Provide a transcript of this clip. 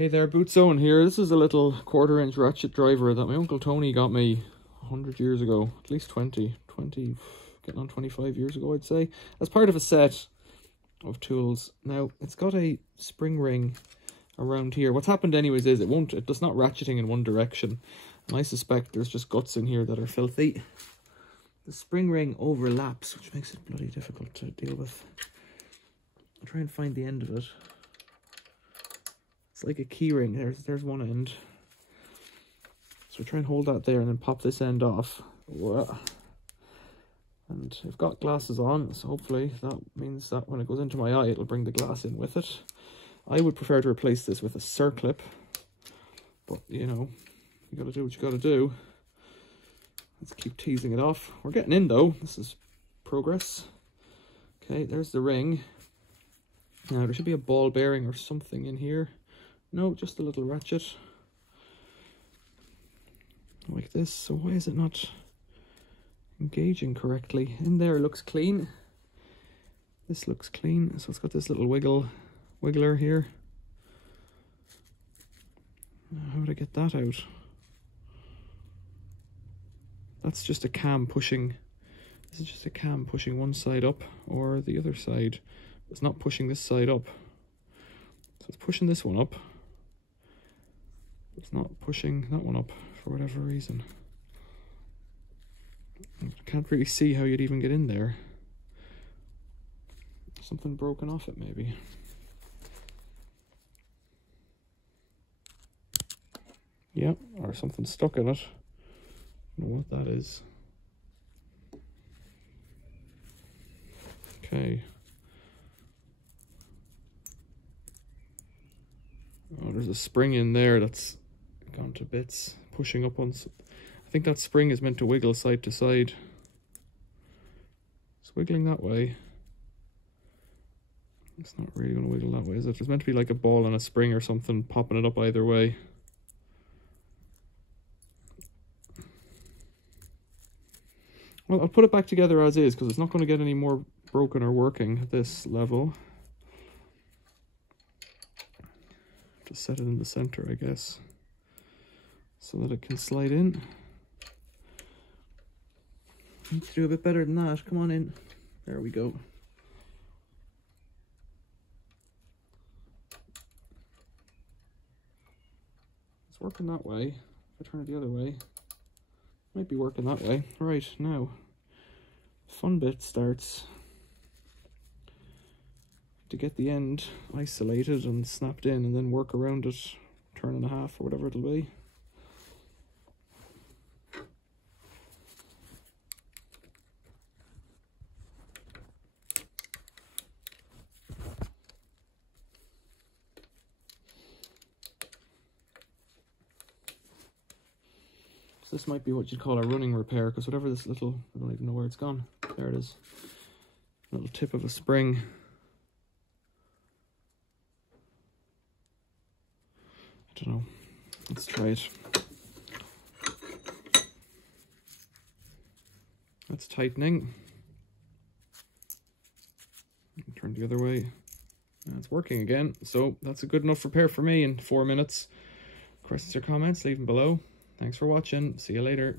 Hey there, Boot Zone here. This is a little 1/4-inch ratchet driver that my Uncle Tony got me 100 years ago, at least 20, getting on 25 years ago, I'd say, as part of a set of tools. Now, it's got a spring ring around here. What's happened anyways is it does not ratcheting in one direction, and I suspect there's just guts in here that are filthy. The spring ring overlaps, which makes it bloody difficult to deal with. I'll try and find the end of it. It's like a key ring. There's one end. So try and hold that there and then pop this end off. And I've got glasses on, so hopefully that means that when it goes into my eye, it'll bring the glass in with it. I would prefer to replace this with a circlip, but you know, you gotta do what you gotta do. Let's keep teasing it off. We're getting in though. This is progress. Okay, there's the ring. Now there should be a ball bearing or something in here. No, just a little ratchet. Like this. So why is it not engaging correctly? In there looks clean. This looks clean. So it's got this little wiggler here. How would I get that out? That's just a cam pushing. This is just a cam pushing one side up or the other side. It's not pushing this side up. So it's pushing this one up. It's not pushing that one up for whatever reason. I can't really see how you'd even get in there. Something broken off it maybe. Yeah, or something stuck in it. I don't know what that is. Okay. Oh, there's a spring in there that's gone to bits, pushing up on. I think that spring is meant to wiggle side to side. It's wiggling that way. It's not really going to wiggle that way, is it? There's meant to be like a ball and a spring or something popping it up either way. Well, I'll put it back together as is because it's not going to get any more broken or working at this level. Just set it in the center, I guess, so that it can slide in. Need to do a bit better than that. Come on in. There we go. It's working that way. If I turn it the other way, might be working that way. Right, now, fun bit starts. To get the end isolated and snapped in and then work around it, turn and a half or whatever it'll be. So this might be what you'd call a running repair, because whatever this little, I don't even know where it's gone. There it is. Little tip of a spring. I don't know. Let's try it. That's tightening. Turn the other way. And it's working again. So that's a good enough repair for me in 4 minutes. Questions or comments, leave them below. Thanks for watching. See you later.